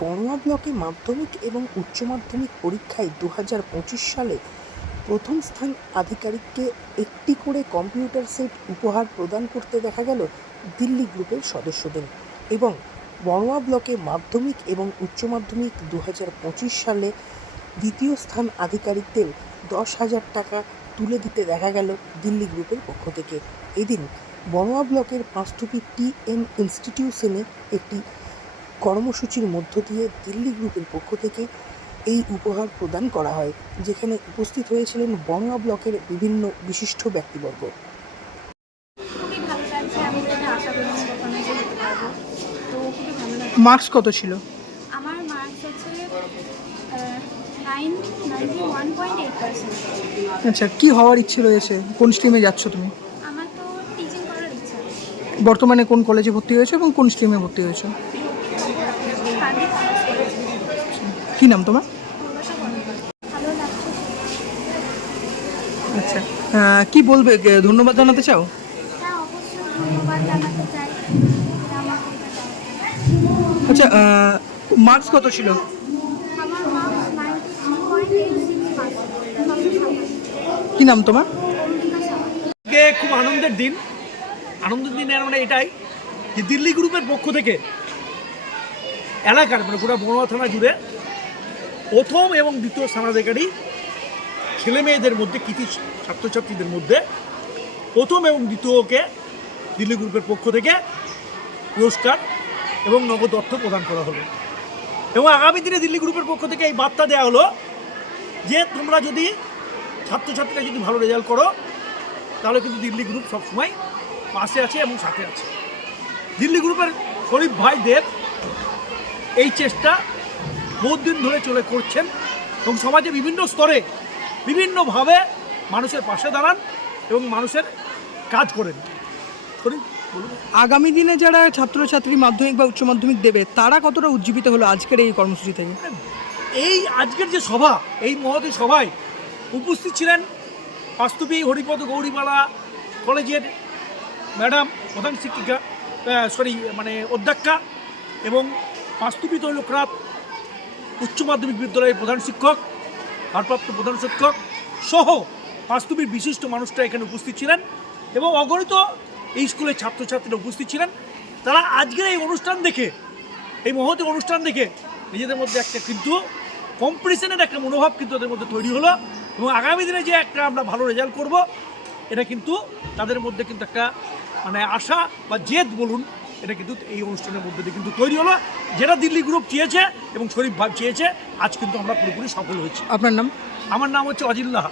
বড়ুয়া ব্লকে মাধ্যমিক এবং উচ্চ মাধ্যমিক পরীক্ষায় দু হাজার পঁচিশ সালে প্রথম স্থান আধিকারিককে একটি করে কম্পিউটার সেট উপহার প্রদান করতে দেখা গেল দিল্লি গ্রুপের সদস্যদের এবং বড়ুয়া ব্লকে মাধ্যমিক এবং উচ্চ মাধ্যমিক দু হাজার পঁচিশ সালে দ্বিতীয় স্থান আধিকারিকদের দশ হাজার টাকা তুলে দিতে দেখা গেল দিল্লি গ্রুপের পক্ষ থেকে। এদিন বড়ুয়া ব্লকের পাঁচটুপি টি এম ইনস্টিটিউশনে একটি কর্মসূচির মধ্য দিয়ে দিল্লি গ্রুপের পক্ষ থেকে এই উপহার প্রদান করা হয় যেখানে উপস্থিত হয়েছিলেন বনগা ব্লকের বিভিন্ন বিশিষ্ট ব্যক্তিবর্গ। খুবই ভালো লাগছে আমি যেটা আশা করিনি কখনো যে যেতে পারব। তো খুবই ভালো লাগছে। মার্কস কত ছিল? আমার মার্কস হচ্ছে আচ্ছা কি হওয়ার ইচ্ছে রয়েছে? কোন স্ট্রিমে যাচ্ছ তুমি? আমার তো টিচিং করার ইচ্ছা। বর্তমানে কোন কলেজে ভর্তি হয়েছো এবং কোন স্ট্রিমে ভর্তি হয়েছো? কি নাম তোমার? আচ্ছা কি বলবে ধন্যবাদ জানাতে চাও। আচ্ছা মার্কস কত ছিল? আমার কি নাম তোমার? খুব আনন্দের দিন। আনন্দের দিন মানে এটাই যে দিল্লি গ্রুপের পক্ষ থেকে এলাকার মানে গোটা বড়ুয়া থানা জুড়ে প্রথম এবং দ্বিতীয় স্থানাধিকারী ছেলে মেয়েদের মধ্যে, কৃতি ছাত্রছাত্রীদের মধ্যে প্রথম এবং দ্বিতীয়কে দিল্লি গ্রুপের পক্ষ থেকে পুরস্কার এবং নগদ অর্থ প্রদান করা হলো। এবং আগামী দিনে দিল্লি গ্রুপের পক্ষ থেকে এই বার্তা দেওয়া হলো যে, তোমরা যদি ছাত্রছাত্রীরা যদি ভালো রেজাল্ট করো, তাহলে কিন্তু দিল্লি গ্রুপ সবসময় পাশে আছে এবং সাথে আছে। দিল্লি গ্রুপের শরীফ ভাই দেব এই চেষ্টা বহুত দিন ধরে চলে করছেন এবং সমাজে বিভিন্ন স্তরে বিভিন্নভাবে মানুষের পাশে দাঁড়ান এবং মানুষের কাজ করেন। আগামী দিনে যারা ছাত্রছাত্রী মাধ্যমিক বা উচ্চ মাধ্যমিক দেবে তারা কতটা উজ্জীবিত হলো আজকের এই কর্মসূচি থেকে? এই আজকের যে সভা এই মহতী সভায় উপস্থিত ছিলেন বাস্তুবী হরিপদ গৌরীমালা কলেজের ম্যাডাম প্রধান শিক্ষিকা সরি মানে অধ্যক্ষা এবং বাস্তুবী তৈলকরাত উচ্চ মাধ্যমিক বিদ্যালয়ের প্রধান শিক্ষক, ভারপ্রাপ্ত প্রধান শিক্ষক সহ বাস্তুবীর বিশিষ্ট মানুষরা এখানে উপস্থিত ছিলেন এবং অগণিত এই স্কুলের ছাত্রছাত্রীরা উপস্থিত ছিলেন। তারা আজকের এই অনুষ্ঠান দেখে, এই মহতি অনুষ্ঠান দেখে নিজেদের মধ্যে একটা কিন্তু কম্পিটিশনের একটা মনোভাব কিন্তু তাদের মধ্যে তৈরি হলো এবং আগামী দিনে যে একটা আমরা ভালো রেজাল্ট করব, এটা কিন্তু তাদের মধ্যে কিন্তু একটা মানে আশা বা জেদ বলুন এটা কিন্তু এই অনুষ্ঠানের মধ্যে দিয়ে কিন্তু তৈরি হলো যেটা দিল্লি গ্রুপ চেয়েছে এবং শরীফ ভাব চেয়েছে আজ কিন্তু আমরা পুরোপুরি সফল হয়েছি। আপনার নাম? আমার নাম হচ্ছে অজিল্লাহ